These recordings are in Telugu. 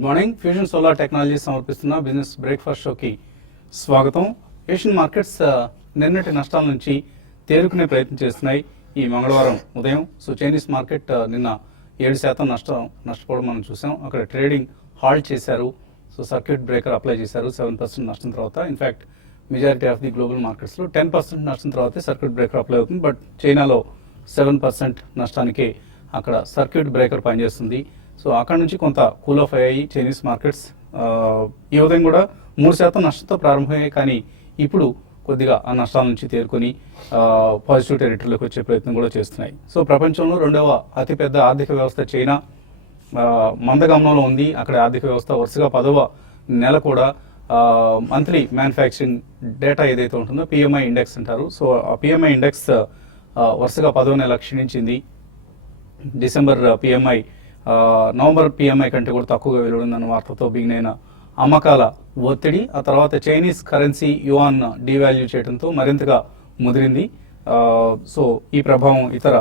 Good morning. Fusion solar technology సమర్పిస్తున్న బిజినెస్ బ్రేక్ఫాస్ట్ షోకి స్వాగతం. ఏషియన్ మార్కెట్స్ నిన్నటి నష్టాల నుంచి తేరుకునే ప్రయత్నం చేస్తున్నాయి ఈ మంగళవారం ఉదయం. సో చైనీస్ మార్కెట్ నిన్న 7% నష్టపోవడం మనం చూసాం. అక్కడ ట్రేడింగ్ హాల్ట్ చేశారు. సో సర్క్యూట్ బ్రేకర్ అప్లై చేశారు 7% నష్టం తర్వాత. In fact majority of the global మార్కెట్స్లో 10% నష్టం తర్వాత సర్క్యూట్ బ్రేకర్ అప్లై అవుతుంది. బట్ చైనాలో 7% నష్టానికి అక్కడ సర్క్యూట్ బ్రేకర్ పనిచేస్తుంది. సో అక్కడ నుంచి కొంత కూల్ ఆఫ్ అయ్యాయి చైనీస్ మార్కెట్స్. ఈ ఉదయం కూడా 3% నష్టంతో ప్రారంభమయ్యాయి, కానీ ఇప్పుడు కొద్దిగా ఆ నష్టాల నుంచి తేరుకొని పాజిటివ్ టెరిటరీలోకి వచ్చే ప్రయత్నం కూడా చేస్తున్నాయి. సో ప్రపంచంలో రెండవ అతిపెద్ద ఆర్థిక వ్యవస్థ చైనా మందగమనంలో ఉంది. అక్కడ ఆర్థిక వ్యవస్థ వరుసగా 10వ నెల కూడా మంత్లీ మ్యానుఫ్యాక్చరింగ్ డేటా ఏదైతే ఉంటుందో పిఎంఐ ఇండెక్స్ అంటారు. సో ఆ పిఎంఐ ఇండెక్స్ వరుసగా 10వ నెల క్షీణించింది. డిసెంబర్ పిఎంఐ నవంబర్ పిఎంఐ కంటే కూడా తక్కువగా వెలువడిందన్న వార్తతో బిగినైన అమ్మకాల ఒత్తిడి ఆ తర్వాత చైనీస్ కరెన్సీ యువాన్ డివాల్యూ చేయడంతో మరింతగా ముదిరింది. సో ఈ ప్రభావం ఇతర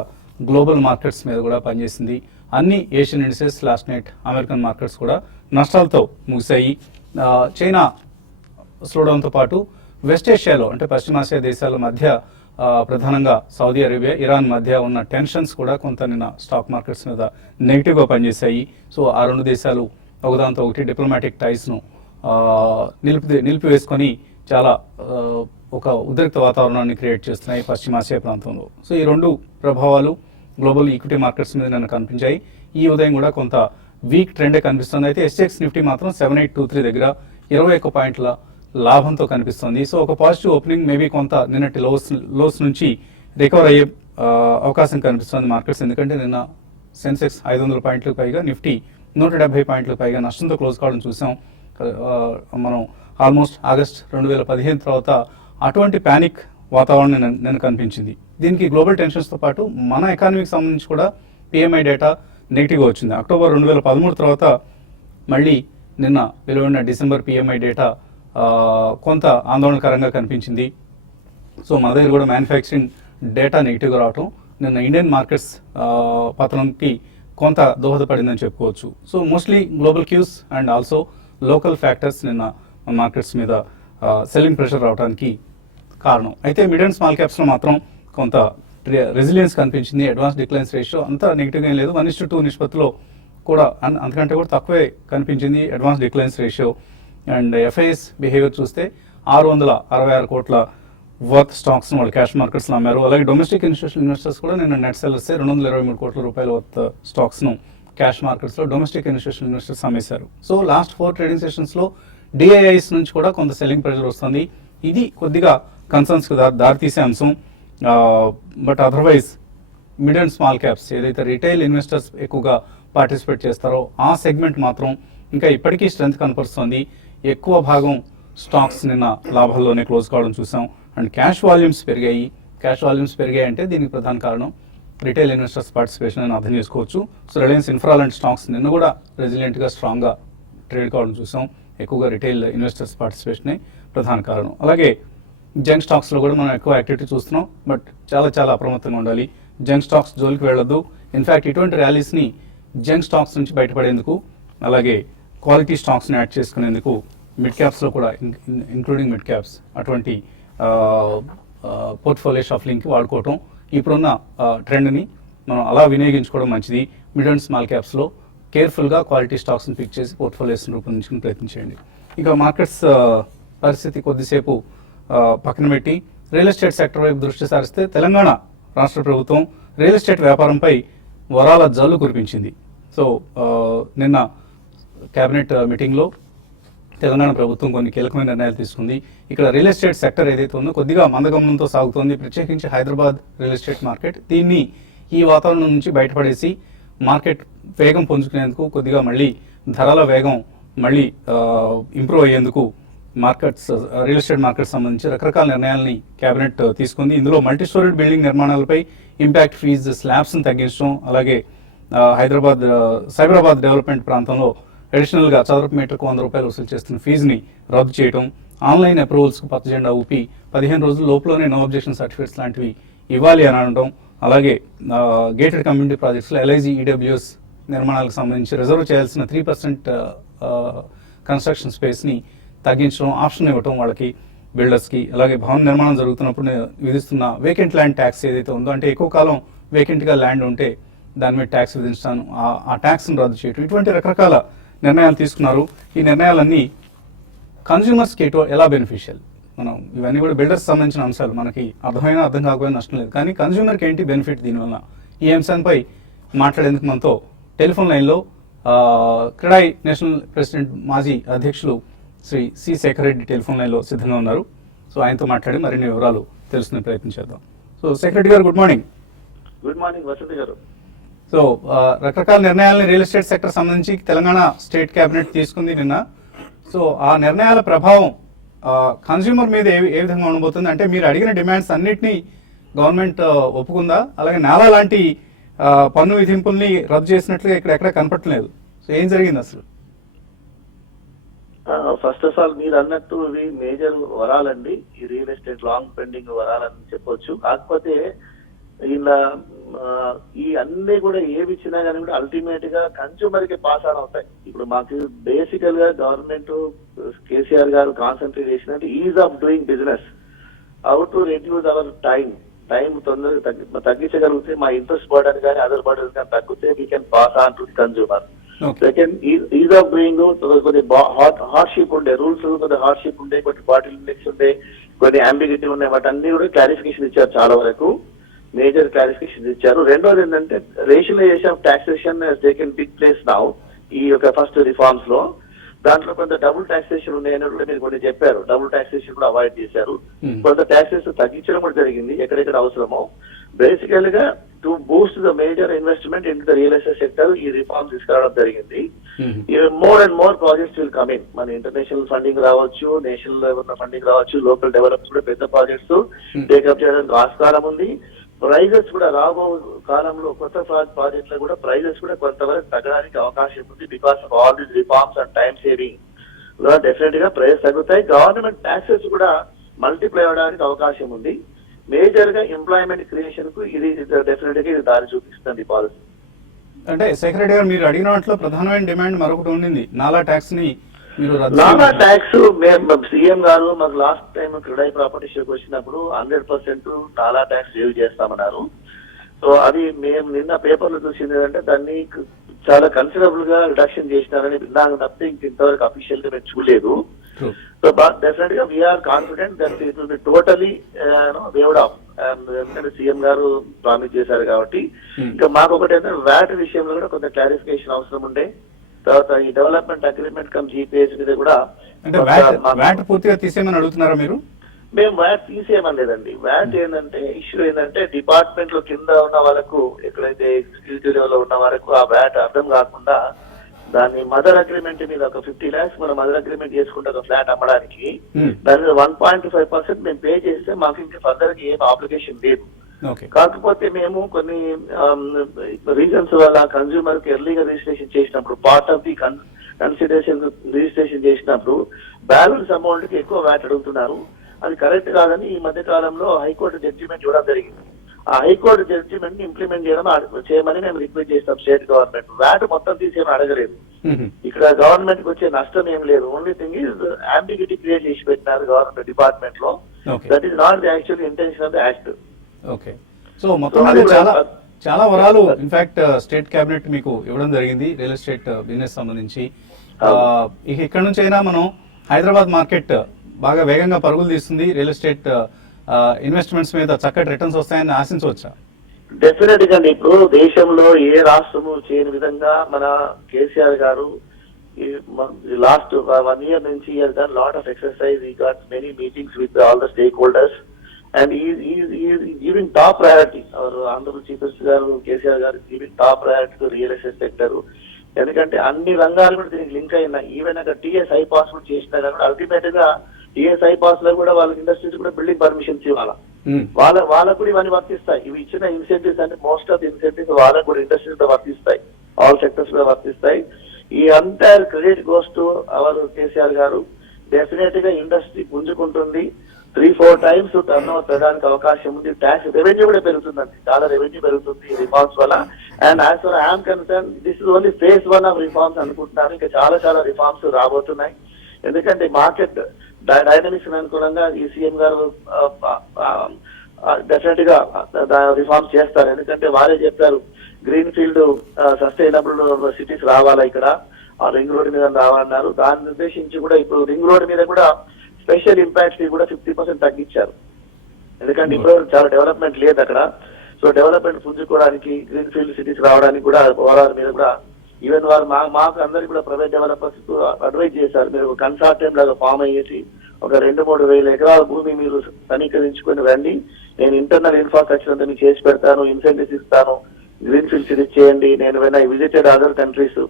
గ్లోబల్ మార్కెట్స్ మీద కూడా పనిచేసింది. అన్ని Asian indices last night American markets కూడా నష్టాలతో ముగిశాయి. చైనా స్లోడౌన్తో పాటు వెస్ట్ ఏషియాలో అంటే పశ్చిమాసియా దేశాల మధ్య ప్రధానంగా సౌదీ అరేబియా, ఇరాన్ మధ్య ఉన్న టెన్షన్స్ కూడా కొంత నిన్న స్టాక్ మార్కెట్స్ మీద నెగిటివ్గా పనిచేశాయి. సో ఆ రెండు దేశాలు ఒకదాంతో ఒకటి డిప్లొమాటిక్ టైస్ను నిలిపివేసుకొని చాలా ఒక ఉద్రిక్త వాతావరణాన్ని క్రియేట్ చేస్తున్నాయి పశ్చిమాసియా ప్రాంతంలో. సో ఈ రెండు ప్రభావాలు గ్లోబల్ ఈక్విటీ మార్కెట్స్ మీద నిన్న కనిపించాయి. ఈ ఉదయం కూడా కొంత వీక్ ట్రెండే కనిపిస్తుంది. అయితే ఎస్ఎక్స్ నిఫ్టీ మాత్రం 7823 దగ్గర 21 పాయింట్ల లాభంతో కనిపిస్తుంది. సో ఒక పాజిటివ్ ఓపెనింగ్, మేబీ కొంత నిన్నటి లోస్ నుంచి రికవర్ అయ్యే అవకాశం కనిపిస్తుంది మార్కెట్స్. ఎందుకంటే నిన్న సెన్సెక్స్ 500 పాయింట్లకు పైగా, నిఫ్టీ 170 పాయింట్లకు పైగా నష్టంతో క్లోజ్ కావడం చూసాం. మనం ఆల్మోస్ట్ ఆగస్ట్ 2015 తర్వాత అటువంటి ప్యానిక్ వాతావరణం నిన్న కనిపించింది. దీనికి గ్లోబల్ టెన్షన్స్తో పాటు మన ఎకానమీకి సంబంధించి కూడా పిఎంఐ డేటా నెగిటివ్గా వచ్చింది. అక్టోబర్ 2013 తర్వాత మళ్ళీ నిన్న వెలువడిన డిసెంబర్ పిఎంఐ డేటా కొంత ఆందోళనకరంగా కనిపించింది. సో మన దగ్గర కూడా మ్యానుఫ్యాక్చరింగ్ డేటా నెగిటివ్గా రావటం నిన్న ఇండియన్ మార్కెట్స్ పతనంకి కొంత దోహదపడిందని చెప్పుకోవచ్చు. So mostly global cues and also local factors నిన్న మార్కెట్స్ మీద సెల్లింగ్ ప్రెషర్ రావడానికి కారణం. అయితే మిడ్ అండ్ స్మాల్ క్యాప్స్లో మాత్రం కొంత రెసిలియన్స్ కనిపించింది. అడ్వాన్స్ డిక్లైన్స్ రేషియో అంతా నెగిటివ్గా ఏం లేదు, 1:2 నిష్పత్తిలో కూడా అంతకంటే కూడా తక్కువే కనిపించింది advance declines ratio. And FIs behaviour చూస్తే 666 కోట్ల వర్త్ స్టాక్స్ను వాళ్ళు క్యాష్ మార్కెట్స్లో అమ్మారు. అలాగే డొమెస్టిక్ ఇన్స్టిట్యూషనల్ ఇన్వెస్టర్స్ కూడా నిన్న నెట్ సెల్లర్స్ 223 కోట్ల రూపాయల వర్త్ స్టాక్స్ను క్యాష్ మార్కెట్స్లో డొమెస్టిక్ ఇన్స్టిట్యూషనల్ ఇన్వెస్టర్స్ అమ్మేశారు. సో లాస్ట్ 4 ట్రేడింగ్ సెషన్స్లో డిఐఐస్ నుంచి కూడా కొంత సెల్లింగ్ ప్రెషర్ వస్తుంది. ఇది కొద్దిగా కన్సర్న్స్కి దారితీసే అంశం. But otherwise mid and small caps ఏదైతే రిటైల్ ఇన్వెస్టర్స్ ఎక్కువగా పార్టిసిపేట్ చేస్తారో ఆ సెగ్మెంట్ మాత్రం ఇంకా ఇప్పటికీ స్ట్రెంత్ కనపరుస్తుంది. ఎక్కువ భాగం స్టాక్స్ నిన్న లాభాల్లోనే క్లోజ్ కావడం చూసాం. అండ్ క్యాష్ వాల్యూమ్స్ పెరిగాయి. క్యాష్ వాల్యూమ్స్ పెరిగాయి అంటే దీనికి ప్రధాన కారణం రిటైల్ ఇన్వెస్టర్స్ పార్టిసిపేషన్ అని అర్థం చేసుకోవచ్చు. సో రిలయన్స్ ఇన్ఫ్రా లాంటి స్టాక్స్ నిన్న కూడా రెసిలియంట్గా స్ట్రాంగ్గా ట్రేడ్ కావడం చూసాం. ఎక్కువగా రిటైల్ ఇన్వెస్టర్స్ పార్టిసిపేషనే ప్రధాన కారణం. అలాగే జంక్ స్టాక్స్లో కూడా మనం ఎక్కువ యాక్టివిటీ చూస్తున్నాం. బట్ చాలా అప్రమత్తంగా ఉండాలి. జంక్ స్టాక్స్ జోలికి వెళ్ళొద్దు. ఇన్ఫ్యాక్ట్ ఇటువంటి ర్యాలీస్ని జంక్ స్టాక్స్ నుంచి బయటపడేందుకు, అలాగే క్వాలిటీ స్టాక్స్ని యాడ్ చేసుకునేందుకు మిడ్ క్యాప్స్లో కూడా ఇంక్లూడింగ్ మిడ్ క్యాప్స్ అటువంటి పోర్ట్ఫోలియో షఫ్లింగ్కి వాడుకోవటం, ఇప్పుడున్న ట్రెండ్ని మనం అలా వినియోగించుకోవడం మంచిది. మిడ్ అండ్ స్మాల్ క్యాప్స్లో కేర్ఫుల్గా క్వాలిటీ స్టాక్స్ని పిక్ చేసి పోర్ట్ఫోలియోస్ని రూపొందించుకుని ప్రయత్నించండి. ఇక మార్కెట్స్ పరిస్థితి కొద్దిసేపు పక్కన పెట్టి రియల్ ఎస్టేట్ సెక్టర్ వైపు దృష్టి సారిస్తే తెలంగాణ రాష్ట్ర ప్రభుత్వం రియల్ ఎస్టేట్ వ్యాపారంపై వరాల జల్లు కురిపించింది. సో నిన్న కేబినెట్ మీటింగ్లో తెలంగాణ ప్రభుత్వం కొన్ని కీలకమైన నిర్ణయాలు తీసుకుంది. ఇక్కడ రియల్ ఎస్టేట్ సెక్టర్ ఏదైతే ఉందో కొద్దిగా మందగమనంతో సాగుతోంది. ప్రత్యేకించి హైదరాబాద్ రియల్ ఎస్టేట్ మార్కెట్. దీన్ని ఈ వాతావరణం నుంచి బయటపడేసి మార్కెట్ వేగం పుంజుకునేందుకు, కొద్దిగా మళ్ళీ ధరల వేగం మళ్ళీ ఇంప్రూవ్ అయ్యేందుకు మార్కెట్స్ రియల్ ఎస్టేట్ మార్కెట్ సంబంధించి రకరకాల నిర్ణయాలని కేబినెట్ తీసుకుంది. ఇందులో మల్టీ స్టోరీడ్ బిల్డింగ్ నిర్మాణాలపై ఇంపాక్ట్ ఫీజ్ స్లాబ్స్ని తగ్గించడం, అలాగే సైబరాబాద్ డెవలప్మెంట్ ప్రాంతంలో అడిషనల్గా చదరపు మీటర్కు 100 రూపాయలు వసూలు చేస్తున్న ఫీజుని రద్దు చేయడం, ఆన్లైన్ అప్రూవల్స్కు పచ్చ జెండా ఊపి 15 రోజుల లోపలనే నో అబ్జెక్షన్ సర్టిఫికేట్స్ లాంటివి ఇవ్వాలి అని అనడం, అలాగే గేటెడ్ కమ్యూనిటీ ప్రాజెక్ట్స్లో LIG EWS నిర్మాణాలకు సంబంధించి రిజర్వ్ చేయాల్సిన 3% కన్స్ట్రక్షన్ స్పేస్ని తగ్గించడం, ఆప్షన్ ఇవ్వటం వాళ్ళకి, బిల్డర్స్కి. అలాగే భవన నిర్మాణం జరుగుతున్నప్పుడు విధిస్తున్న వేకెంట్ ల్యాండ్ ట్యాక్స్ ఏదైతే ఉందో, అంటే ఎక్కువ కాలం వేకెంట్గా ల్యాండ్ ఉంటే దాని మీద ట్యాక్స్ విధించాను, ఆ ట్యాక్స్ని రద్దు చేయటం, ఇటువంటి రకరకాల నిర్ణయాలు తీసుకున్నారు. ఈ నిర్ణయాలన్నీ కన్జ్యూమర్స్కి ఎలా బెనిఫిషియల్? మనం ఇవన్నీ కూడా బిల్డర్స్ సంబంధించిన అంశాలు, మనకి అర్థమైనా అర్థం కాకపోయినా నష్టం లేదు, కానీ కన్జ్యూమర్కి ఏంటి బెనిఫిట్ దీనివల్ల? ఈ అంశంపై మాట్లాడేందుకు మనతో టెలిఫోన్ లైన్లో క్రెడాయ్ నేషనల్ ప్రెసిడెంట్, మాజీ అధ్యక్షులు శ్రీ సి శేఖర్ రెడ్డి టెలిఫోన్ లైన్లో సిద్ధంగా ఉన్నారు. సో ఆయనతో మాట్లాడి మరిన్ని వివరాలు తెలుసుకునే ప్రయత్నం చేద్దాం. సో శేఖర్ రెడ్డి గారు, good morning. Good morning Vasanth గారు. సో రకరకాల నిర్ణయాలని రియల్ ఎస్టేట్ సెక్టర్ సంబంధించి తెలంగాణ స్టేట్ క్యాబినెట్ తీసుకుంది నిన్న. సో ఆ నిర్ణయాల ప్రభావం కన్స్యూమర్ మీద ఏ విధంగా ఉండబోతుంది? అంటే మీరు అడిగిన డిమాండ్స్ అన్నిటినీ గవర్నమెంట్ ఒప్పుకుందా? అలాగే నాలా లాంటి పన్ను విధింపుల్ని రద్దు చేసినట్లుగా ఎక్కడ కనపడలేదు. సో ఏం జరిగింది అసలు? ఫస్ట్ ఆఫ్ ఆల్ మీరు అన్నట్టు ఇవి మేజర్ వరాలండి, ఈ రియల్ ఎస్టేట్ లాంగ్ పెండింగ్ వరాలని చెప్పొచ్చు. కాకపోతే ఇలా ఈ అన్ని కూడా ఏవి ఇచ్చినా కానీ కూడా అల్టిమేట్ గా కన్స్యూమర్ కి పాస్ ఆన్ అవుతాయి. ఇప్పుడు మాకు బేసికల్ గా గవర్నమెంట్ కేసీఆర్ గారు కాన్సన్ట్రేట్ చేసినట్టు is of doing business, how to reduce our time తొందరగా తగ్గించగలిగితే మా ఇంట్రెస్ట్ బర్డన్ కానీ అదర్ బర్డన్ కానీ తగ్గితే we can pass on to the consumer. Second is of doing, కొద్దిగా హార్డ్షిప్ ఉండే రూల్స్, కొద్దిగా హార్డ్షిప్ ఉండే, కొన్ని బాటిల్ ఇండెక్స్ ఉండే, కొన్ని అంబిగిటీ ఉన్నాయి, వాటి అన్ని కూడా క్లారిఫికేషన్ ఇచ్చారు, చాలా వరకు మేజర్ క్లారిఫికేషన్ ఇచ్చారు. రెండోది ఏంటంటే rationalization of taxation taken big place now ఈ యొక్క ఫస్ట్ రిఫార్మ్స్ లో. దాంట్లో కొంత డబుల్ టాక్సేషన్ ఉన్నాయని కూడా మీరు కొన్ని చెప్పారు, డబుల్ టాక్సేషన్ కూడా అవాయిడ్ చేశారు. కొంత ట్యాక్సెస్ తగ్గించడం కూడా జరిగింది ఎక్కడెక్కడ అవసరమో. బేసికల్ గా to Boost the major investment in the real estate sector ఈ రిఫార్మ్స్ తీసుకురావడం జరిగింది. More and more projects will come in. మన ఇంటర్నేషనల్ ఫండింగ్ రావచ్చు, నేషనల్ లెవెల్ ఫండింగ్ రావచ్చు, లోకల్ డెవలప్మెంట్ కూడా పెద్ద ప్రాజెక్ట్స్ టేకప్ చేయడానికి ఆస్కారం ఉంది. ప్రైజెస్ కూడా రాబో కాలంలో కొత్త ప్రాజెక్టులు కూడా ప్రైజెస్ కూడా కొంతవరకు తగ్గడానికి అవకాశం ఉంది. Because of all these reforms and time saving లో డెఫినెట్ గా ప్రైజెస్ తగ్గుతాయి. గవర్నమెంట్ ట్యాక్సెస్ కూడా మల్టిప్లై అవడానికి అవకాశం ఉంది. మేజర్ గా ఎంప్లాయ్మెంట్ క్రియేషన్ కు ఇది డెఫినెట్ గా ఇది దారి చూపిస్తుంది పాలసీ. అంటే శేఖర్ రెడ్డి గారు, మీరు అడిగిన వాటిలో ప్రధానమైన డిమాండ్ మరొకటి ఉండింది, నాలా ట్యాక్స్ ని. నాలా ట్యాక్స్ సీఎం గారు మాకు లాస్ట్ టైం క్రెడాయ్ ప్రాపర్టీ షోకి వచ్చినప్పుడు 100% నాలా ట్యాక్స్ సేవ్ చేస్తామన్నారు. సో అది మేము నిన్న పేపర్లు చూసింది ఏంటంటే దాన్ని చాలా కన్సిడరబుల్ గా రిడక్షన్ చేసినారని విన్నాను తప్పితే ఇంతవరకు అఫీషియల్ గా మేము చూడలేదు. సో డెఫినెట్ గా we are confident that it will be totally waived off. ఎందుకంటే సీఎం గారు ప్రామిస్ చేశారు కాబట్టి. ఇంకా మాకు ఒకటి ఏంటంటే వ్యాట్ విషయంలో కూడా కొంత క్లారిఫికేషన్ అవసరం ఉండే. తర్వాత ఈ డెవలప్మెంట్ అగ్రిమెంట్ కమ్ జీపీఎస్ మీద కూడా పూర్తిగా తీసేయమని అడుగుతున్నారా మీరు? మేము వ్యాట్ తీసేయమని లేదండి. వ్యాట్ ఏంటంటే ఇష్యూ ఏంటంటే డిపార్ట్మెంట్ లో కింద ఉన్న వాళ్ళకు, ఎక్కడైతే ఎగ్జిక్యూటివ్ లెవెల్ లో ఉన్న వరకు ఆ వ్యాట్ అర్థం కాకుండా దాన్ని మదర్ అగ్రిమెంట్ మీద ఒక 50 lakhs మనం మదర్ అగ్రిమెంట్ చేసుకుంటే ఒక ఫ్లాట్ అమ్మడానికి దాని మీద 1.5% మేము పే చేస్తే మాకు ఇంకా ఫర్దర్ గా ఏం ఆబ్లిగేషన్ లేదు. కాకపోతే మేము కొన్ని రీజన్స్ వల్ల కన్స్యూమర్ కి ఎర్లీగా రిజిస్ట్రేషన్ చేసినప్పుడు, part of the consideration registration చేసినప్పుడు బ్యాలెన్స్ అమౌంట్ కి ఎక్కువ వ్యాట్ అడుగుతున్నారు. అది కరెక్ట్ కాదని ఈ మధ్య కాలంలో హైకోర్టు జడ్జిమెంట్ చూడడం జరిగింది. ఆ హైకోర్టు జడ్జిమెంట్ ని ఇంప్లిమెంట్ చేయమని మేము రిక్వెస్ట్ చేస్తాం స్టేట్ గవర్నమెంట్. వ్యాట్ మొత్తం తీసేమని అడగలేదు. ఇక్కడ గవర్నమెంట్ కి వచ్చే నష్టం ఏం లేదు. Only thing is ambiguity create చేసి పెట్టినారు గవర్నమెంట్ డిపార్ట్మెంట్ లో. That is not the actual intention of the act. Okay. So మొత్తం చాలా వరాలు ఇన్ఫాక్ట్ స్టేట్ క్యాబినెట్ మీకు ఇవ్వడం జరిగింది రియల్ ఎస్టేట్ బిజినెస్ సంబంధించి. ఇక్కడ నుంచి అయినా మనం హైదరాబాద్ మార్కెట్ బాగా వేగంగా పరుగులు తీస్తుంది, రియల్ ఎస్టేట్ ఇన్వెస్ట్మెంట్స్ మీద చక్కటి రిటర్న్స్ వస్తాయని ఆశించవచ్చా? డెఫినెట్ గా ఇప్పుడు దేశంలో ఏ రాష్ట్రము చేయని విధంగా మన కేసీఆర్ గారు లాస్ట్ 1 year నుంచి lot of exercise, he got many meetings with all the stakeholders and he is giving top priority. Our Honorable Chief Minister garu KCR గారు giving top priority to real estate sector. ఎందుకంటే అన్ని రంగాలు కూడా దీనికి లింక్ అయినా. ఈవెన్ అక్కడ టీఎస్ ఐ పాస్ కూడా చేసినా కానీ అల్టిమేట్ గా టీఎస్ ఐ పాస్ లో కూడా వాళ్ళకి ఇండస్ట్రీస్ కూడా బిల్డింగ్ పర్మిషన్స్ ఇవ్వాలి. వాళ్ళకు కూడా ఇవన్నీ వర్తిస్తాయి. ఇవి ఇచ్చిన ఇన్సెంటివ్స్ అంటే మోస్ట్ ఆఫ్ ఇన్సెంటివ్స్ వాళ్ళకు కూడా ఇండస్ట్రీస్ లో వర్తిస్తాయి, ఆల్ సెక్టర్స్ లో వర్తిస్తాయి. ఈ entire credit goes to our KCR గారు. డెఫినెట్ గా ఇండస్ట్రీ పుంజుకుంటుంది. 3-4 టైమ్స్ టర్న్ ఓవర్ పెరగడానికి అవకాశం ఉంది. ట్యాక్స్ రెవెన్యూ కూడా పెరుగుతుందండి, చాలా రెవెన్యూ పెరుగుతుంది రిఫార్మ్స్ వల్ల. And as for I'm concern this is only phase 1 of reforms అనుకుంటున్నాను. ఇంకా చాలా రిఫార్మ్స్ రాబోతున్నాయి. ఎందుకంటే మార్కెట్ డైనమిక్స్ అనుగుణంగా ఈ సీఎం గారు డెఫినెట్ గా రిఫార్మ్స్ చేస్తారు. ఎందుకంటే వారే చెప్పారు గ్రీన్ ఫీల్డ్ సస్టైనబుల్ సిటీస్ రావాలా, ఇక్కడ రింగ్ రోడ్ మీద రావాలన్నారు. దాన్ని నిర్దేశించి కూడా ఇప్పుడు రింగ్ రోడ్ మీద కూడా స్పెషల్ ఇంపాక్ట్ కూడా 50% తగ్గించారు. ఎందుకంటే ఇప్పుడు చాలా డెవలప్మెంట్ లేదు అక్కడ. సో డెవలప్మెంట్ పుంజుకోవడానికి గ్రీన్ ఫీల్డ్ సిటీస్ రావడానికి కూడా ఓవరాల్ మీద కూడా ఈవెన్ వారు మాకు అందరికి కూడా ప్రైవేట్ డెవలపర్స్ అడ్వైజ్ చేశారు, మీరు కన్సార్టియం లాగా ఫామ్ అయ్యేసి ఒక 2-3 వేల ఎకరాల భూమి మీరు సమీకరించుకొని రండి, నేను ఇంటర్నల్ ఇన్ఫ్రాస్ట్రక్చర్ అంతా మీకు చేసి పెడతాను, ఇన్సెంటివ్స్ ఇస్తాను, గ్రీన్ ఫీల్డ్ సిటీస్ చేయండి. నేను when I visited other countries,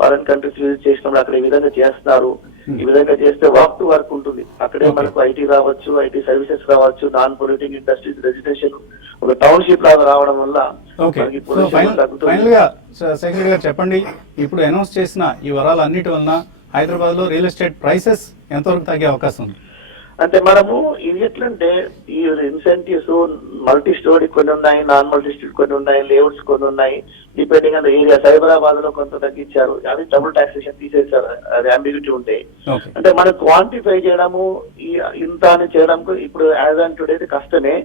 foreign countries visit చేసినప్పుడు అక్కడ ఈ విధంగా చేస్తున్నారు. ఈ విధంగా చేస్తే వర్క్ టు వర్క్ ఉంటుంది. అక్కడే మనకు ఐటీ రావచ్చు, ఐటీ సర్వీసెస్ రావచ్చు, నాన్ పొల్యూటింగ్ ఇండస్ట్రీస్, రెసిడెన్షియల్ ఒక టౌన్షిప్ లాగా రావడం వల్ల ఫైనల్ గా సెక్రటరీ గారు చెప్పండి, ఇప్పుడు అనౌన్స్ చేసిన ఈ వరాలు అన్నిటి వలన హైదరాబాద్ లో రియల్ ఎస్టేట్ ప్రైసెస్ ఎంతవరకు తగ్గే అవకాశం ఉంది? అంటే మనము ఇది ఎట్లంటే ఈ ఇన్సెంటివ్స్ మల్టీ స్టోరీ కొన్ని ఉన్నాయి, నాన్ మల్టీ స్టోరీ కొన్ని ఉన్నాయి, లేఅవుట్స్ కొన్ని ఉన్నాయి, డిపెండింగ్ ఆన్ ఏరియా. సైబరాబాద్ లో కొంత తగ్గించారు, అది డబుల్ టాక్సేషన్ తీసేసారు, అది అంబిగ్యూటీ ఉంటే. అంటే మనం క్వాంటిఫై చేయడము ఇంత అని చేయడానికి ఇప్పుడు యాజ్ ఆన్ టుడే కష్టమే.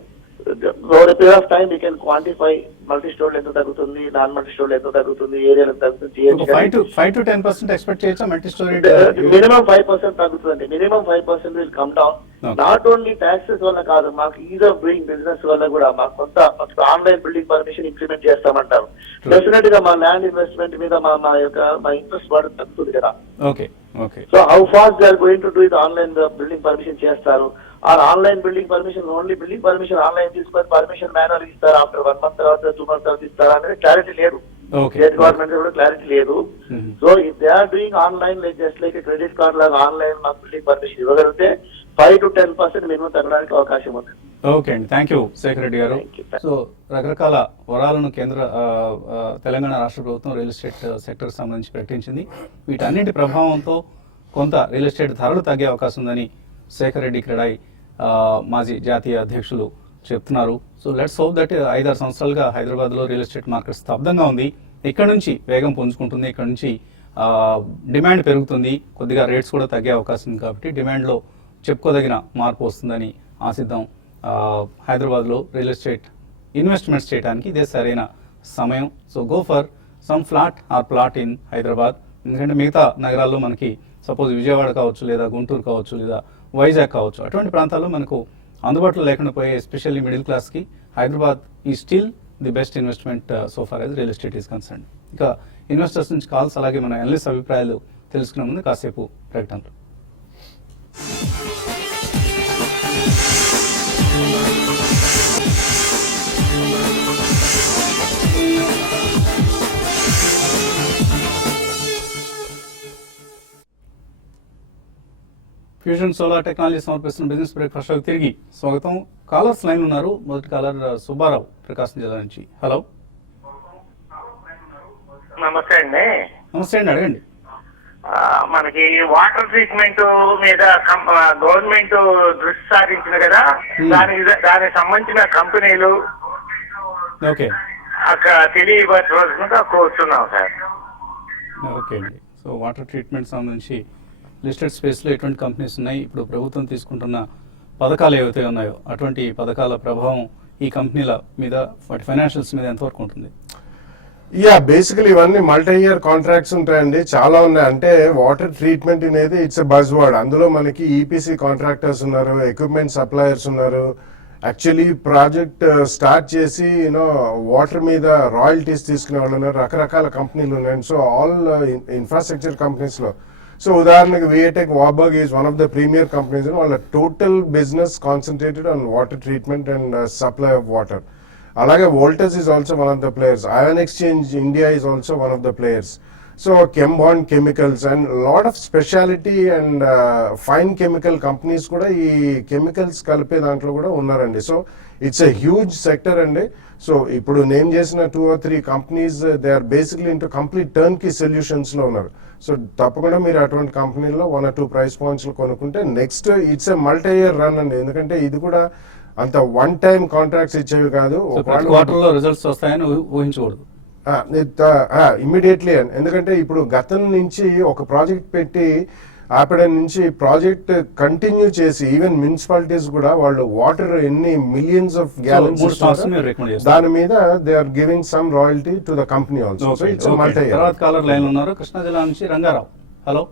Over period of time we can quantify multi స్టోర్లు ఎంత తగ్గుతుంది, నాన్ మల్టీ స్టోర్లు ఎంత తగ్గుతుంది, ఏరియాలు ఎంత తగ్గుతుంది. 5 to 10% ఎక్స్పెక్ట్ చేయొచ్చా మల్టీ స్టోరీ? మినిమం 5% తగ్గుతుంది. Minimum 5% will come down. Not only taxes వల్ల కాదు, మాకు ఈజ్ ఆఫ్ డూయింగ్ బిజినెస్ వల్ల కూడా మాకు కొంత ఆన్లైన్ బిల్డింగ్ పర్మిషన్ ఇంప్లిమెంట్ చేస్తామంటారు. డెఫినెట్ గా మా ల్యాండ్ ఇన్వెస్ట్మెంట్ మీద మా ఇంట్రెస్ట్ పడి తగ్గుతుంది కదా. So how fast they are going to do ఇది ఆన్లైన్ బిల్డింగ్ పర్మిషన్ చేస్తారు. Online building permission only building permission online తీసుకొని పర్మిషన్ మాన్యువల్ ఇస్తారు, ఆఫ్టర్ 1 month తర్వాత 2 months తర్వాత ఇస్తారా అనేది క్లారిటీ లేదు. స్టేట్ గవర్నమెంట్ కూడా క్లారిటీ లేదు. So if they are doing online like just like credit card లాగా ఆన్లైన్ మాకు బిల్డింగ్ పర్మిషన్ ఇవ్వగలిగితే 5 to 10% మినిమం తగ్గడానికి అవకాశం ఉంది. ఓకే అండి, థ్యాంక్ యూ శేఖర్ రెడ్డి గారు. సో రకరకాల వరాలను తెలంగాణ రాష్ట్ర ప్రభుత్వం రియల్ ఎస్టేట్ సెక్టర్ సంబంధించి ప్రకటించింది. వీటన్నింటి ప్రభావంతో కొంత రియల్ ఎస్టేట్ ధరలు తగ్గే అవకాశం ఉందని శేఖర్ రెడ్డి క్రెడాయి మాజీ జాతీయ అధ్యక్షులు చెప్తున్నారు. సో లెట్స్ హోప్ దట్ 5-6 సంవత్సరాలుగా హైదరాబాద్లో రియల్ ఎస్టేట్ మార్కెట్ స్తబ్దంగా ఉంది. ఇక్కడ నుంచి వేగం పుంజుకుంటుంది, ఇక్కడ నుంచి డిమాండ్ పెరుగుతుంది, కొద్దిగా రేట్స్ కూడా తగ్గే అవకాశం ఉంది. కాబట్టి డిమాండ్లో చెప్పుకోదగిన మార్పు వస్తుందని ఆశిద్దాం. హైదరాబాద్లో రియల్ ఎస్టేట్ ఇన్వెస్ట్మెంట్స్ చేయడానికి ఇదే సరైన సమయం. So go for some flat are plot in Hyderabad. ఎందుకంటే మిగతా నగరాల్లో మనకి సపోజ్ విజయవాడ కావచ్చు, లేదా గుంటూరు కావచ్చు, లేదా వైజాగ్ కావచ్చు, అటువంటి ప్రాంతాల్లో మనకు అందుబాటులో లేకుండా పోయే ఎస్పెషల్లీ మిడిల్ క్లాస్కి హైదరాబాద్ ఈ still the best investment so far as real estate is concern. ఇక ఇన్వెస్టర్స్ నుంచి కాల్స్, అలాగే మన అనలిస్ట్ అభిప్రాయాలు తెలుసుకునే ముందు కాసేపు ప్రకటనలు. ఫ్యూజన్ సోలార్ టెక్నాలజీ సమర్పిస్తున్న బిజినెస్ బ్రేక్ఫాస్ట్ షోకి తిరిగి స్వాగతం. కాలర్స్ లైన్ ఉన్నారు. మొదటి కాలర్ సుబ్బారావు, ప్రకాశం జిల్లా నుంచి. హలో, నమస్తే అండి. నమస్తే అండి, అడగండి. మనకి వాటర్ ట్రీట్మెంట్ మీద గవర్నమెంట్ దృష్టి సారించింది కదా, దానికి సంబంధించిన కంపెనీలు ఓకే అక్కడ తెలియవలసిందిగా కోరుతున్నాం సార్. ఓకే అండి. సో వాటర్ ట్రీట్మెంట్ సంబంధించి లిస్టెడ్ స్పేస్లో ఎటువంటి కంపెనీస్ ఉన్నాయి, ఇప్పుడు ప్రభుత్వం తీసుకుంటున్న పథకాలు ఏవైతే ఉన్నాయో అటువంటి పథకాల ప్రభావం ఈ కంపెనీల మీద, వాటి ఫైనాన్షియల్స్ మీద ఎంతవరకు ఉంటుంది? బేసికలీ ఇవన్నీ మల్టీ ఇయర్ కాంట్రాక్ట్స్ ఉంటాయండి, చాలా ఉన్నాయి. అంటే వాటర్ ట్రీట్మెంట్ అనేది ఇట్స్ ఎ బజ్ వర్డ్. అందులో మనకి ఈపీసీ కాంట్రాక్టర్స్ ఉన్నారు, ఎక్విప్మెంట్ సప్లయర్స్ ఉన్నారు. యాక్చువల్లీ ప్రాజెక్ట్ స్టార్ట్ చేసి వాటర్ మీద రాయల్టీస్ తీసుకునే వాళ్ళు ఉన్నారు, రకరకాల కంపెనీలు ఉన్నాయి. సో ఆల్ ఇన్ఫ్రాస్ట్రక్చర్ కంపెనీస్లో, సో ఉదాహరణకి VA Tech Wabag is one of the premier companies. వాళ్ళ total business concentrated on water treatment and supply of water. అలాగే Voltas is also one of the players. Ion Exchange India is also one of the players. So Chembond chemicals and lot of speciality and fine chemical companies కూడా ఈ కెమికల్స్ కలిపే దాంట్లో కూడా ఉన్నారండి. So it's a huge sector అండి. సో ఇప్పుడు నేమ్ చేసిన 2 or 3 companies they are basically into complete turnkey solutions లో ఉన్నారు. సో తప్పకుండా మీరు అటువంటి కంపెనీలో 1 or 2 ప్రైస్ పాయింట్స్ లో కొనుక్కుంటే next it's a multi year run అండి. ఎందుకంటే ఇది కూడా అంత వన్ టైం కాంట్రాక్ట్స్ ఇచ్చేవి కాదు. క్వార్టర్ లో రిజల్ట్స్ వస్తాయని ఊహించకూడదు ఇమ్మీడియట్లీ. ఎందుకంటే ఇప్పుడు గతం నుంచి ఒక ప్రాజెక్ట్ పెట్టి ఆపడ నుంచి ప్రాజెక్ట్ కంటిన్యూ చేసి ఈవెన్ మున్సిపాలిటీస్ కూడా వాళ్ళు వాటర్ ఎన్ని మిలియన్స్ ఆఫ్ గ్యాలన్స్ దాని మీద they are giving some royalty to the company also. So it's multi. తర్వాత కాలర్ లైన్ ఉన్నారు కృష్ణా జిల్లా నుంచి రంగారావు. హలో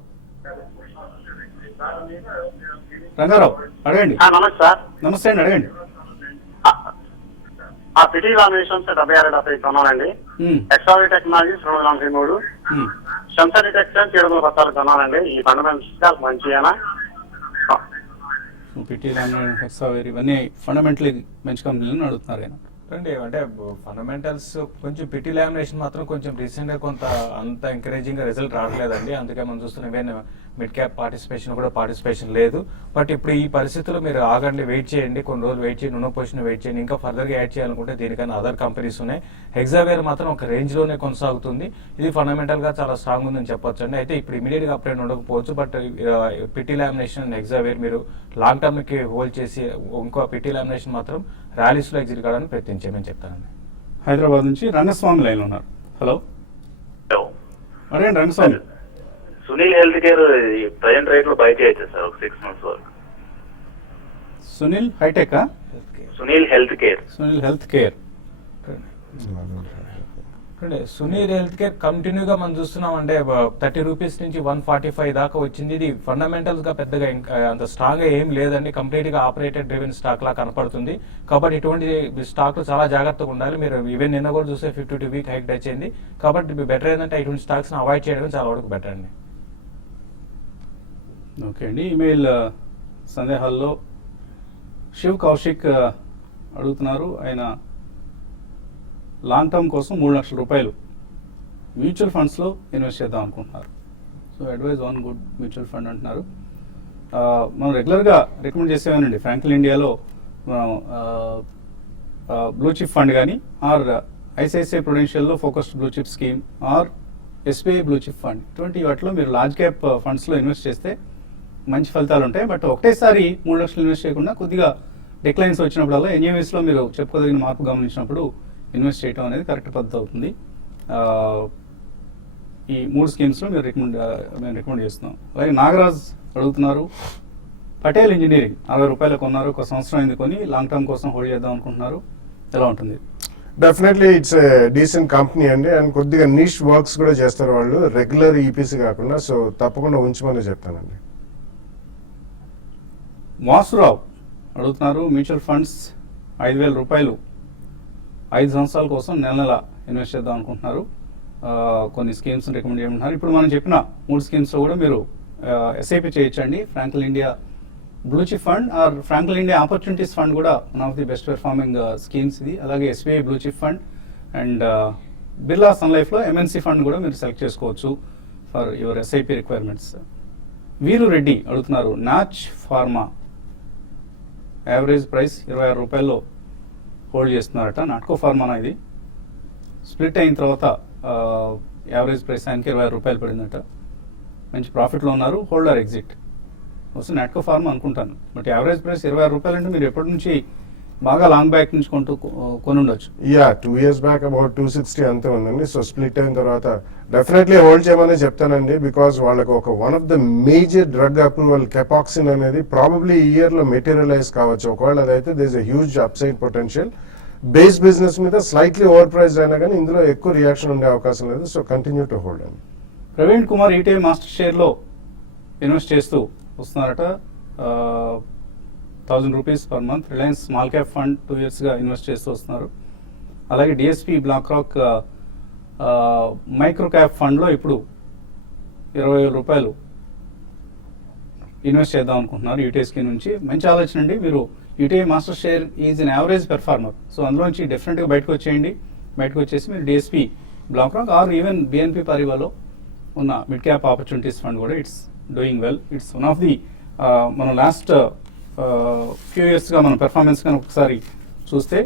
రంగారావు అడగండి. నమస్తే సార్. నమస్తే అండి, అడగండి. సిటీ వాల్యుయేషన్స్ 76 కొన్నానండి. ఎక్స్ట్రావీ టెక్నాలజీస్ 243, శంసరి టెక్స్టైల్స్ 710 కొన్నానండి. ఈ ఫండమెంటల్స్ మంచిగా పిటి హెక్సావేర్ ఇవన్నీ ఫండమెంటలీ మంచి కంపెనీలను అడుగుతున్నారు ఆయన. అంటే ఫండమెంటల్స్ కొంచెం పిటి లామినేషన్ మాత్రం కొంచెం రీసెంట్ గా కొంత అంత ఎంకరేజింగ్ గా రిజల్ట్ రావట్లేదండి. అందుకే మనం చూస్తున్నాం ఈవెన్ మిడ్ క్యాప్ పార్టిసిపేషన్ లేదు. బట్ ఇప్పుడు ఈ పరిస్థితుల్లో మీరు ఆగండి, వెయిట్ చేయండి, కొన్ని రోజులు వెయిట్ చేయండి, ఉన్న పొజిషన్ వెయిట్ చేయండి. ఇంకా ఫర్దర్ గా యాడ్ చేయాలనుకుంటే దీనికన్నా అదర్ కంపెనీస్ ఉన్నాయి. హెక్సావేర్ మాత్రం ఒక రేంజ్ లోనే కొనసాగుతుంది. ఇది ఫండమెంటల్ గా చాలా స్ట్రాంగ్ ఉందని చెప్పొచ్చు అండి. అయితే ఇప్పుడు ఇమీడియట్ గా అప్డేట్ ఉండకపోవచ్చు. But PT lamination and Hexaware మీరు లాంగ్ టర్మ్ కి హోల్డ్ చేసి ఇంకో పిటి లామినేషన్ మాత్రం ర్యాలీస్ లో ఎగ్జిట్ కావడానికి ప్రయత్నించేమని చెప్తానండి. హైదరాబాద్ నుంచి రంగస్వామి లైన్ ఉన్నారు. హలో అడగండి Rangaswamy. Sunil health care present rate లో బై చేయొచ్చు సార్ ఒక 6 months వరకు. Sunil hitech Sunil health care అంటే సునీల్ హెల్త్ కేర్ కంటిన్యూగా మనం చూస్తున్నాం అంటే 30 రూపీస్ నుంచి 145 దాకా వచ్చింది. ఇది ఫండమెంటల్స్ గా పెద్దగా అంత స్ట్రాంగ్ గా ఏం లేదండి. కంప్లీట్ గా ఆపరేటెడ్ డ్రివెన్ స్టాక్ లా కనపడుతుంది. కాబట్టి ఇటువంటి స్టాక్ చాలా జాగ్రత్తగా ఉండాలి. మీరు ఈవెన్ నిన్న కూడా చూస్తే 52 వీక్ హైక్ టచ్ అయింది. కాబట్టి బెటర్ ఏంటంటే ఇటువంటి స్టాక్స్ అవాయిడ్ చేయడం చాలా వరకు బెటర్ అండి. ఓకే అండి. ఈమెయిల్ సందేహాల్లో శివ్ కౌశిక్ అడుగుతున్నారు. ఆయన లాంగ్ టర్మ్ కోసం 3 లక్షల రూపాయలు మ్యూచువల్ ఫండ్స్లో ఇన్వెస్ట్ చేద్దాం అనుకుంటున్నారు. So advise on good mutual fund అంటున్నారు. మనం రెగ్యులర్గా రికమెండ్ చేసేవానండి ఫ్రాంక్లిన్ ఇండియాలో మనం బ్లూ చిప్ ఫండ్ కానీ ఆర్ ఐసిఐసిఐ ప్రుడెన్షియల్లో focused blue chip scheme or SBI blue chip fund ఇటువంటి వాటిలో మీరు లార్జ్ క్యాప్ ఫండ్స్లో ఇన్వెస్ట్ చేస్తే మంచి ఫలితాలు ఉంటాయి. బట్ ఒకటేసారి 3 లక్షలు ఇన్వెస్ట్ చేయకుండా కొద్దిగా డిక్లైన్స్ వచ్చినప్పుడల్లా ఎన్యూఎస్లో మీరు చెప్పుకోదగిన మార్పు గమనించినప్పుడు ఇన్వెస్ట్ చేయడం అనేది కరెక్ట్ పద్ధతి అవుతుంది. ఈ 3 స్కీమ్స్లో మేము రికమెండ్ చేస్తున్నాం. అలాగే నాగరాజ్ అడుగుతున్నారు. పటేల్ ఇంజనీరింగ్ 60 రూపాయలు కొన్నారు, ఒక సంవత్సరం అయింది కొని లాంగ్ టర్మ్ కోసం హోల్డ్ చేద్దాం అనుకుంటున్నారు. ఎలా ఉంటుంది? డెఫినెట్లీ ఇట్స్ డీసెంట్ కంపెనీ అండి. అండ్ కొద్దిగా నిష్ వర్క్స్ కూడా చేస్తారు వాళ్ళు, రెగ్యులర్ ఈపీసీ కాకుండా. సో తప్పకుండా ఉంచమని చెప్తానండి. వాసురావు అడుగుతున్నారు. మ్యూచువల్ ఫండ్స్ 5,000 రూపాయలు 5 సంవత్సరాల కోసం నెల ఇన్వెస్ట్ చేద్దాం అనుకుంటున్నారు. కొన్ని స్కీమ్స్ రికమెండ్ చేయమంటున్నారు. ఇప్పుడు మనం చెప్పిన 3 స్కీమ్స్లో కూడా మీరు ఎస్ఐపి చేయొచ్చండి. Franklin India blue chip fund or Franklin India opportunities fund కూడా one of the best performing schemes ఇది. అలాగే SBI blue chip fund and Birla sun లైఫ్లో ఎంఎన్సీ ఫండ్ కూడా మీరు సెలెక్ట్ చేసుకోవచ్చు ఫర్ యువర్ ఎస్ఐపి రిక్వైర్మెంట్స్. వీరు రెడ్డి అడుగుతున్నారు. నాచ్ ఫార్మా యావరేజ్ ప్రైస్ 26 రూపాయల్లో హోల్డ్ చేస్తున్నారట. నాట్కో ఫార్మానా ఇది స్ప్లిట్ అయిన తర్వాత యావరేజ్ ప్రైస్ ఆయనకి 26 రూపాయలు పడిందట. మంచి ప్రాఫిట్లో ఉన్నారు. హోల్డర్ ఎగ్జిట్ వస్తే నాట్కో ఫార్మా అనుకుంటాను. బట్ యావరేజ్ ప్రైస్ 26 రూపాయలు అంటే మీరు ఎప్పటి నుంచి బాగా లాంగ్ బ్యాక్ నుంచి కొని ఉండొచ్చు. 2 years బ్యాక్ అబౌట్ 260 అంతే ఉందండి. సో స్ప్లిట్ అయిన తర్వాత డెఫినెట్లీ హోల్డ్ చేయమని చెప్తానండి. బికాస్ వాళ్ళకి ఒక one of the major drug approval కెపాక్సిన్ అనేది ప్రాబబ్లీ ఈ ఇయర్ లో మెటీరియలైజ్ కావచ్చు. ఒకవేళ అదైతే there is a huge upside potential. Base business మీద స్లైట్లీ ఓవర్ ప్రైస్ అయినా కానీ ఇందులో ఎక్కువ రియాక్షన్ ఉండే అవకాశం లేదు. సో కంటిన్యూ టు హోల్డ్ అండి. ప్రవీణ్ కుమార్ ఈటీఐ మాస్టర్ షేర్లో ఇన్వెస్ట్ చేస్తూ వస్తున్నారట. 1000 rupees per month. Reliance small cap fund 2 yearsగా ఇన్వెస్ట్ చేస్తూ వస్తున్నారు. అలాగే DSP Black Rock micro cap ఫండ్లో ఇప్పుడు 20,000 రూపాయలు ఇన్వెస్ట్ చేద్దాం అనుకుంటున్నారు యూటీఐ స్కీమ్ నుంచి. మంచి ఆలోచన అండి. మీరు UTI master share is an average performer. So అందులోంచి డెఫినెట్గా బయటకు వచ్చేయండి. బయటకు వచ్చేసి మీరు DSP Black Rock or even BNP పరివాలో ఉన్న మిడ్ క్యాప్ ఆపర్చునిటీస్ ఫండ్ కూడా it's doing well. It's one of the మనం లాస్ట్ ఫ్యూ ఇయర్స్గా మన పెర్ఫార్మెన్స్ కానీ ఒకసారి చూస్తే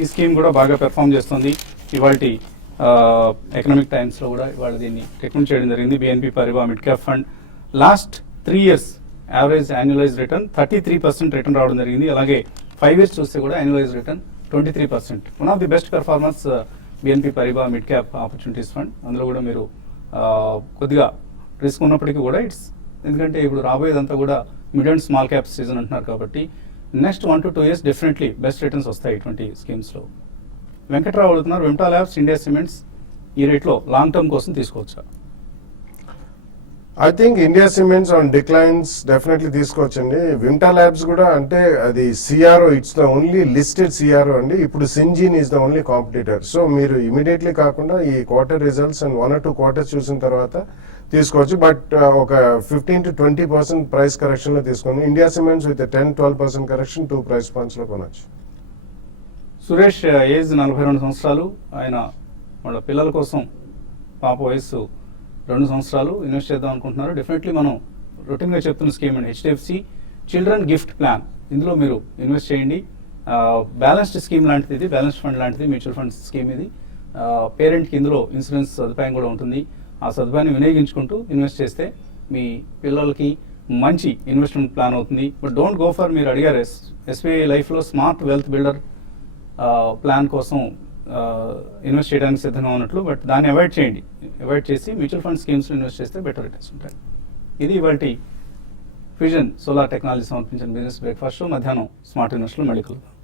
ఈ స్కీమ్ కూడా బాగా పెర్ఫామ్ చేస్తుంది. ఇవాళ ఎకనామిక్ టైమ్స్లో కూడా ఇవాళ దీన్ని రికమెండ్ చేయడం జరిగింది. BNP Paribas mid cap fund last 3 years average annualise return 33% return రావడం జరిగింది. అలాగే 5 years చూస్తే కూడా annualise return 23%. One of the best performance BNP Paribas mid cap opportunities fund. అందులో కూడా మీరు కొద్దిగా రిస్క్ ఉన్నప్పటికీ కూడా ఎందుకంటే ఇప్పుడు రాబోయేదంతా కూడా mid and small cap season అంటున్నారు కాబట్టి next 1 to 2 years definitely best returns వస్తాయి ఇటువంటి స్కీమ్స్లో. వెంకట్రావు అడుగుతున్నారు, విమ్టా ల్యాబ్స్, ఇండియా సిమెంట్స్ ఈ రేట్లో లాంగ్ టర్మ్ కోసం తీసుకోవచ్చా? I think India cements on declines definitely తీసుకోవచ్చండి. విమ్టా ల్యాబ్స్ కూడా అంటే అది CRO, it's the only listed CRO అండి. ఇప్పుడు Syngene is the only competitor. So మీరు ఇమీడియట్లీ కాకుండా ఈ quarter results and 1 or 2 quarters చూసిన తర్వాత తీసుకోవచ్చు. బట్ ఒక 15 to 20% ప్రైస్ కరెక్షన్ లో తీసుకోండి. India cements with 10-12% correction 2 price points లో కొనొచ్చు. సురేష్ ఏజ్ 42 సంవత్సరాలు. ఆయన వాళ్ళ పిల్లల కోసం పాప వయస్సు 2 సంవత్సరాలు ఇన్వెస్ట్ చేద్దాం అనుకుంటున్నారు. డెఫినెట్లీ మనం రొటీన్గా చెప్తున్న స్కీమ్ అండి హెచ్డిఎఫ్సి చిల్డ్రన్ గిఫ్ట్ ప్లాన్. ఇందులో మీరు ఇన్వెస్ట్ చేయండి. బ్యాలెన్స్డ్ స్కీమ్ లాంటిది ఇది, బ్యాలెన్స్డ్ ఫండ్ లాంటిది, మ్యూచువల్ ఫండ్ స్కీమ్ ఇది. పేరెంట్కి ఇందులో ఇన్సూరెన్స్ సదుపాయం కూడా ఉంటుంది. ఆ సదుపాయాన్ని వినియోగించుకుంటూ ఇన్వెస్ట్ చేస్తే మీ పిల్లలకి మంచి ఇన్వెస్ట్మెంట్ ప్లాన్ అవుతుంది. బట్ డోంట్ గో ఫర్, మీరు అడిగారు ఎస్బీఐ లైఫ్లో స్మార్ట్ వెల్త్ బిల్డర్ ప్లాన్ కోసం ఇన్వెస్ట్ చేయడానికి సిద్ధంగా ఉన్నట్లు, బట్ దాన్ని అవాయిడ్ చేయండి. అవాయిడ్ చేసి మ్యూచువల్ ఫండ్ స్కీమ్స్లో ఇన్వెస్ట్ చేస్తే బెటర్ రిటర్న్స్ ఉంటాయి. ఇది ఇవాళ ఫ్యూజన్ సోలార్ టెక్నాలజీ సమర్పించిన బిజినెస్ బ్రేక్ఫాస్ట్. మధ్యాహ్నం స్మార్ట్ ఇన్వెస్ట్లో మళ్ళీ కలుద్దాం.